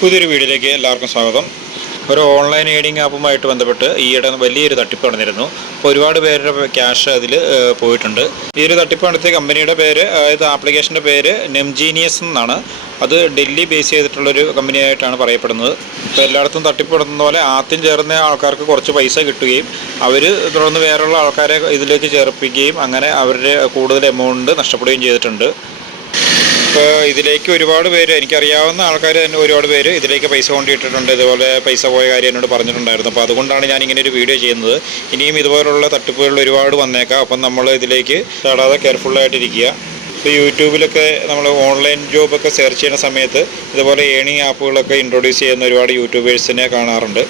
പുതിയൊരു വീഡിയോയിലേക്ക് എല്ലാവർക്കും സ്വാഗതം. ഒരു ഓൺലൈൻ ഏഡിങ് ആപ്പുമായിട്ട് ബന്ധപ്പെട്ട് ഈയിടെ വലിയൊരു തട്ടിപ്പ് നടന്നിരുന്നു. അപ്പോൾ ഒരുപാട് പേരുടെ ക്യാഷ് അതിൽ പോയിട്ടുണ്ട്. ഈ ഒരു തട്ടിപ്പ് നടത്തിയ കമ്പനിയുടെ പേര് അതായത് ആപ്ലിക്കേഷന്റെ പേര് നെംജീനിയസ് എന്നാണ്. അത് ഡൽഹി ബേസ് ചെയ്തിട്ടുള്ളൊരു കമ്പനിയായിട്ടാണ് പറയപ്പെടുന്നത്. ഇപ്പോൾ എല്ലായിടത്തും തട്ടിപ്പ് നടത്തുന്ന പോലെ ആദ്യം ചേർന്ന ആൾക്കാർക്ക് കുറച്ച് പൈസ കിട്ടുകയും അവർ തുടർന്ന് വേറെയുള്ള ആൾക്കാരെ ഇതിലേക്ക് ചേർപ്പിക്കുകയും അങ്ങനെ അവരുടെ കൂടുതൽ എമൗണ്ട് നഷ്ടപ്പെടുകയും ചെയ്തിട്ടുണ്ട്. ഇപ്പോൾ ഇതിലേക്ക് ഒരുപാട് പേര് എനിക്കറിയാവുന്ന ആൾക്കാർ തന്നെ ഒരുപാട് പേര് ഇതിലേക്ക് പൈസ കൊണ്ടിട്ടിട്ടുണ്ട്. ഇതുപോലെ പൈസ പോയ കാര്യം എന്നോട് പറഞ്ഞിട്ടുണ്ടായിരുന്നു. അപ്പോൾ അതുകൊണ്ടാണ് ഞാൻ ഇങ്ങനെ ഒരു വീഡിയോ ചെയ്യുന്നത്. ഇനിയും ഇതുപോലുള്ള തട്ടിപ്പുകൾ ഒരുപാട് വന്നേക്കാം. അപ്പം നമ്മൾ ഇതിലേക്ക് ചാടാതെ കെയർഫുള്ളായിട്ടിരിക്കുക ഇപ്പോൾ യൂട്യൂബിലൊക്കെ നമ്മൾ ഓൺലൈൻ ജോബൊക്കെ സെർച്ച് ചെയ്യുന്ന സമയത്ത് ഇതുപോലെ ഏണിംഗ് ആപ്പുകളൊക്കെ ഇൻട്രൊഡ്യൂസ് ചെയ്യുന്ന ഒരുപാട് യൂട്യൂബേഴ്സിനെ കാണാറുണ്ട്.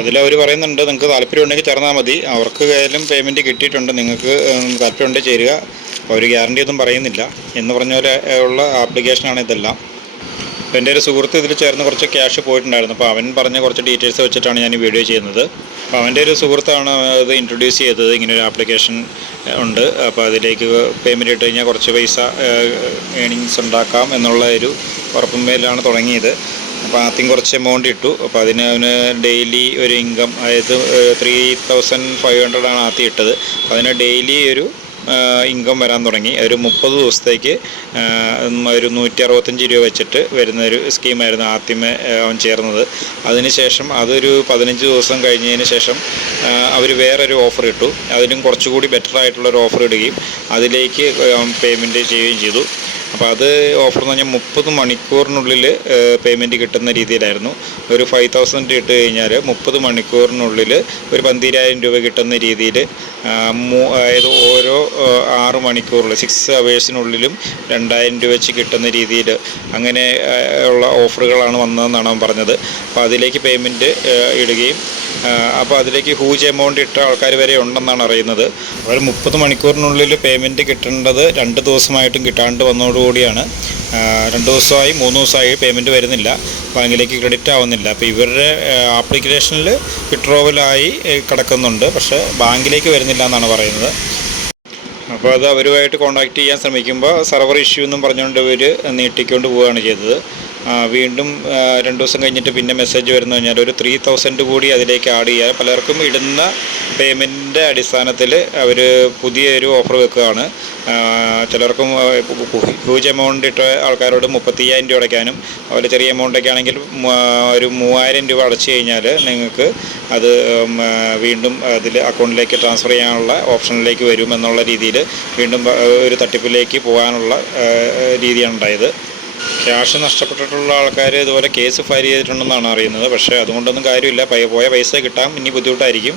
അതിൽ അവർ പറയുന്നുണ്ട് നിങ്ങൾക്ക് താല്പര്യം ഉണ്ടെങ്കിൽ ചേർന്നാൽ മതി. അവർക്ക് കയ്യിലും പേയ്മെന്റ് കിട്ടിയിട്ടുണ്ട്. നിങ്ങൾക്ക് താല്പര്യം ഉണ്ടെങ്കിൽ ചേരുക. അവർ ഗ്യാരണ്ടി ഒന്നും പറയുന്നില്ല. എന്ന് പറഞ്ഞ പോലെ ഉള്ള ആപ്ലിക്കേഷനാണ് ഇതെല്ലാം. അപ്പോൾ എന്റെ ഒരു സുഹൃത്ത് ഇതിൽ ചേർന്ന് കുറച്ച് ക്യാഷ് പോയിട്ടുണ്ടായിരുന്നു. അപ്പോൾ അവൻ പറഞ്ഞ കുറച്ച് ഡീറ്റെയിൽസ് വെച്ചിട്ടാണ് ഞാൻ ഈ വീഡിയോ ചെയ്യുന്നത്. അപ്പോൾ അവന്റെ ഒരു സുഹൃത്താണ് ഇത് ഇൻട്രൊഡ്യൂസ് ചെയ്തത്. ഇങ്ങനൊരു ആപ്ലിക്കേഷൻ ഉണ്ട്. അപ്പോൾ അതിലേക്ക് പേയ്മെന്റ് ഇട്ട് കഴിഞ്ഞാൽ കുറച്ച് പൈസ ഏണിങ്സ് ഉണ്ടാക്കാം എന്നുള്ള ഒരു ഉറപ്പുമേലാണ് തുടങ്ങിയത്. അപ്പോൾ ആദ്യം കുറച്ച് എമൗണ്ട് ഇട്ടു. അപ്പോൾ അതിന് അവന് ഡെയിലി ഒരു ഇൻകം അതായത് ത്രീ തൗസൻഡ് ഫൈവ് ഹൺഡ്രഡാണ് ആദ്യം ഇട്ടത്. അപ്പോൾ അതിന് ഡെയിലി ഒരു ഇൻകം വരാൻ തുടങ്ങി. ഒരു മുപ്പത് ദിവസത്തേക്ക് ഒരു നൂറ്റി അറുപത്തഞ്ച് രൂപ വെച്ചിട്ട് വരുന്നൊരു സ്കീമായിരുന്നു ആദ്യമേ അവൻ ചേർന്നത്. അതിനുശേഷം അതൊരു പതിനഞ്ച് ദിവസം കഴിഞ്ഞതിന് ശേഷം അവർ വേറൊരു ഓഫർ ഇട്ടു. അതിലും കുറച്ചുകൂടി ബെറ്റർ ആയിട്ടുള്ളൊരു ഓഫർ ഇടുകയും അതിലേക്ക് പേയ്മെന്റ് ചെയ്യുകയും ചെയ്തു. അപ്പോൾ അത് ഓഫർ എന്ന് പറഞ്ഞാൽ മുപ്പത് മണിക്കൂറിനുള്ളിൽ പേയ്മെന്റ് കിട്ടുന്ന രീതിയിലായിരുന്നു. ഒരു ഫൈവ് തൗസൻഡ് ഇട്ട് കഴിഞ്ഞാൽ മുപ്പത് മണിക്കൂറിനുള്ളിൽ ഒരു പന്തിരായിരം രൂപ കിട്ടുന്ന രീതിയിൽ അതായത് ഓരോ ആറ് മണിക്കൂറിൽ സിക്സ് അവേഴ്സിനുള്ളിലും രണ്ടായിരം രൂപ വെച്ച് കിട്ടുന്ന രീതിയിൽ അങ്ങനെ ഉള്ള ഓഫറുകളാണ് വന്നതെന്നാണ് അവൻ പറഞ്ഞത്. അപ്പോൾ അതിലേക്ക് പേയ്മെന്റ് ഇടുകയും അപ്പോൾ അതിലേക്ക് ഹൂജ് എമൗണ്ട് ഇട്ട ആൾക്കാർ വരെ ഉണ്ടെന്നാണ് അറിയുന്നത്. അവർ മുപ്പത് മണിക്കൂറിനുള്ളിൽ പേയ്മെന്റ് കിട്ടേണ്ടത് രണ്ട് ദിവസമായിട്ടും കിട്ടാണ്ട് വന്നതോടുകൂടിയാണ് രണ്ട് ദിവസമായി മൂന്ന് ദിവസമായി പേയ്മെന്റ് വരുന്നില്ല. ബാങ്കിലേക്ക് ക്രെഡിറ്റ് ആവുന്നില്ല. അപ്പോൾ ഇവരുടെ ആപ്ലിക്കേഷനിൽ വിഡ്രോവലായി കിടക്കുന്നുണ്ട്. പക്ഷേ ബാങ്കിലേക്ക് വരുന്നില്ല എന്നാണ് പറയുന്നത്. അപ്പോൾ അത് അവരുമായിട്ട് കോൺടാക്റ്റ് ചെയ്യാൻ ശ്രമിക്കുമ്പോൾ സെർവർ ഇഷ്യൂ എന്നും പറഞ്ഞുകൊണ്ട് ഇവർ നീട്ടിക്കൊണ്ട് പോവുകയാണ് ചെയ്തത്. വീണ്ടും രണ്ട് ദിവസം കഴിഞ്ഞിട്ട് പിന്നെ മെസ്സേജ് വരുന്നു കഴിഞ്ഞാൽ ഒരു ത്രീ തൗസൻഡ് കൂടി അതിലേക്ക് ആഡ് ചെയ്യാൻ. പലർക്കും ഇടുന്ന പേയ്മെന്റിന്റെ അടിസ്ഥാനത്തിൽ അവർ പുതിയൊരു ഓഫർ വെക്കുകയാണ്. ചിലർക്കും ഹ്യൂജ് എമൗണ്ട് ഇട്ട ആൾക്കാരോട് മുപ്പത്തയ്യായിരം രൂപ അടയ്ക്കാനും അതുപോലെ ചെറിയ എമൗണ്ടൊക്കെ ആണെങ്കിൽ ഒരു മൂവായിരം രൂപ അടച്ചു കഴിഞ്ഞാൽ നിങ്ങൾക്ക് അത് വീണ്ടും അതിൽ അക്കൗണ്ടിലേക്ക് ട്രാൻസ്ഫർ ചെയ്യാനുള്ള ഓപ്ഷനിലേക്ക് വരും എന്നുള്ള രീതിയിൽ വീണ്ടും ഒരു തട്ടിപ്പിലേക്ക് പോകാനുള്ള രീതിയാണ് ഉണ്ടായത്. ക്യാഷ് നഷ്ടപ്പെട്ടിട്ടുള്ള ആൾക്കാർ ഇതുപോലെ കേസ് ഫയൽ ചെയ്തിട്ടുണ്ടെന്നാണ് അറിയുന്നത്. പക്ഷേ അതുകൊണ്ടൊന്നും കാര്യമില്ല. പോയ പൈസ കിട്ടാം ഇനി ബുദ്ധിമുട്ടായിരിക്കും.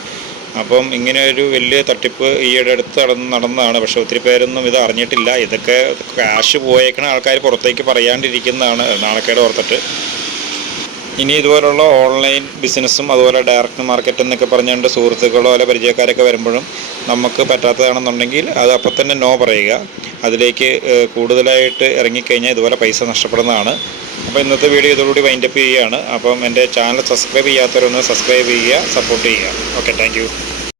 അപ്പം ഇങ്ങനെ ഒരു വലിയ തട്ടിപ്പ് ഈയിടെ അടുത്ത് നടന്ന് നടന്നതാണ്. പക്ഷേ ഒത്തിരി പേരൊന്നും ഇത് അറിഞ്ഞിട്ടില്ല. ഇതൊക്കെ ക്യാഷ് പോയേക്കണ ആൾക്കാർ പുറത്തേക്ക് പറയാണ്ടിരിക്കുന്നതാണ് നാണക്കേട് ഓർത്തിട്ട്. ഇനി ഇതുപോലുള്ള ഓൺലൈൻ ബിസിനസ്സും അതുപോലെ ഡയറക്റ്റ് മാർക്കറ്റ് എന്നൊക്കെ പറഞ്ഞുകൊണ്ട് സുഹൃത്തുക്കളോ അല്ലെ പരിചയക്കാരൊക്കെ വരുമ്പോഴും നമുക്ക് പറ്റാത്തതാണെന്നുണ്ടെങ്കിൽ അത് അപ്പം തന്നെ നോ പറയുക. അതിലേക്ക് കൂടുതലായിട്ട് ഇറങ്ങിക്കഴിഞ്ഞാൽ ഇതുപോലെ പൈസ നഷ്ടപ്പെടുന്നതാണ്. അപ്പോൾ ഇന്നത്തെ വീഡിയോ ഇതോടുകൂടി വൈൻഡപ്പ് ചെയ്യുകയാണ്. അപ്പം എന്റെ ചാനൽ സബ്സ്ക്രൈബ് ചെയ്യാത്തവരൊന്ന് സബ്സ്ക്രൈബ് ചെയ്യുക സപ്പോർട്ട് ചെയ്യുക. Okay thank